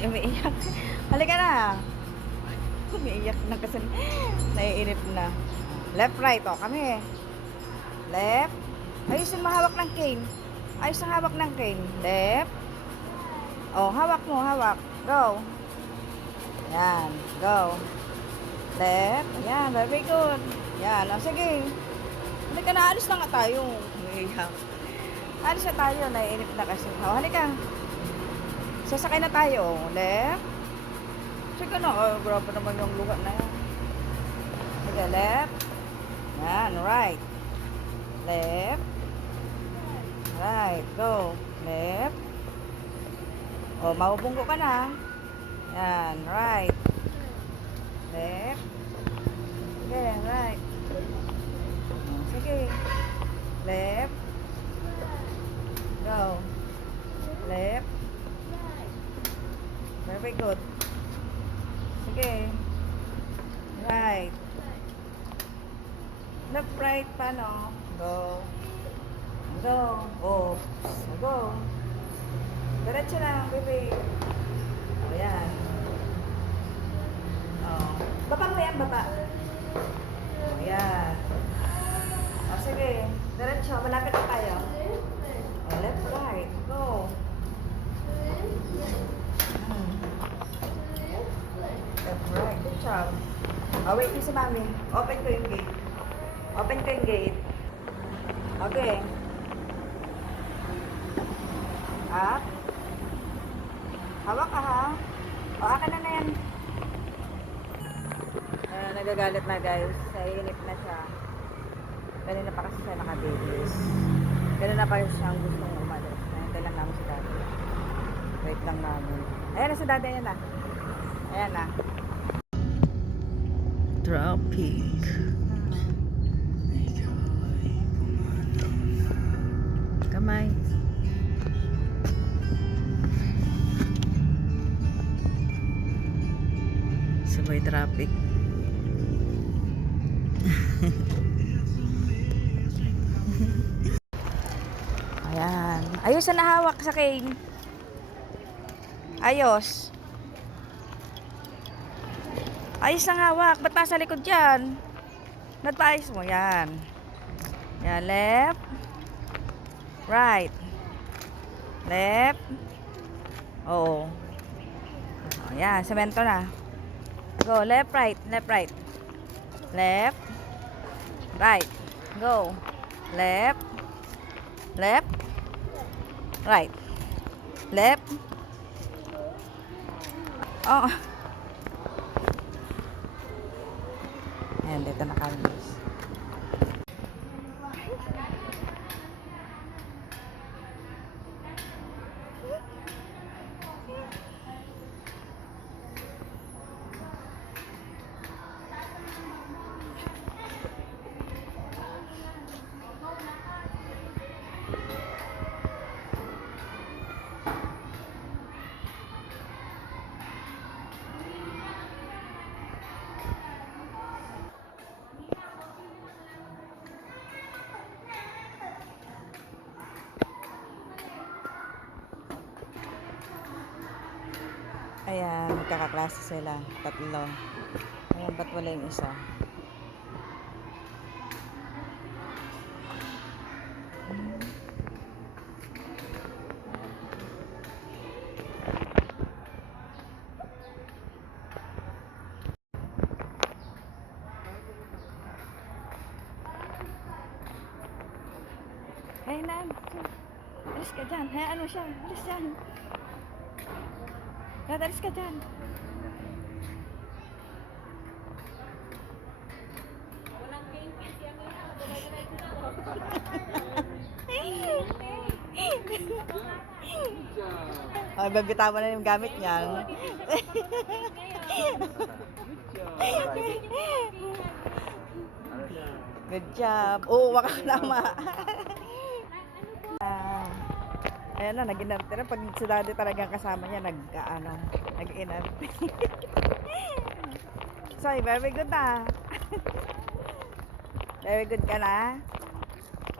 Umiiyak. Halika na. Umiiyak na kasi naiinip na. Left, right. O, kami. Left. Ayusin mo hawak ng cane. Ayos ang hawak ng cane. Left. O, hawak mo, hawak. Go. Yan. Go. Left. Ayan, very good. Yan. O, sige. Halika na, alis na nga tayo. Umiiyak. Alis na tayo. Naiinip na kasi. O, halika. Sasakay na tayo. Left. Sige na. Oh, grabe naman yung lugar na yan. Sige, left. Yan, right. Left. Right. Go. Left. Oh, maubunggo ka na. Yan, right. Left. Sige, right. Sige. Left. Go. Left. Very good. Sige. Right. Left, right, paano? Go. Go. Oh. Go. Diretso lang, baby. O, yan. Oh. Baba mo yan, baba. O, yan. O, sige. Diretso, malapit na tayo. O, left, right. Go. Hmm. Left, right. Good job. Oh, wait si mami. Open ko yung gate. Open ko yung gate. Okay. Up. Hawak ka ha. O, akin na na yan. Ayan, nagagalit na guys. Naiinip na siya. Kanina pa kasi siya nakabibis. Kanina pa siya ang gustong umalis. Nahintay lang namin si daddy. Wait lang namin. Ayan na si daddy. Ayan na. Ayan na. Traffic. Kamay. Sabay traffic. Ayan. Ayos na hawak sa cane. Ayos. Ayos ang hawak. Ba't nasa likod dyan? Nagpaayos mo. Yan. Yan. Left. Right. Left. Oo. O, yan. Semento na. Go. Left, right. Left, right. Left. Right. Go. Left. Left. Right. Left. Oh. Ayan, dito na kami. Ayan, magkakaklase sila. Tatlo. Ayan, ba't wala yung isa? Ayun na. Alis ka dyan. Hayaan mo siya. Alis dyan. Dad, alis ka dyan. Ay, babitawan na yung gamit niyan. Good job. Oo, waka naman. Ah, ayan na, nag-inarte na. Pag si daddy talagang kasama niya, nag, ano, nag-inarte. so, very good na. very good ka na.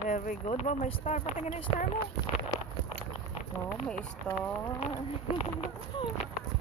Very good. Wow, may star. Patingin yung star mo. Oh, may star.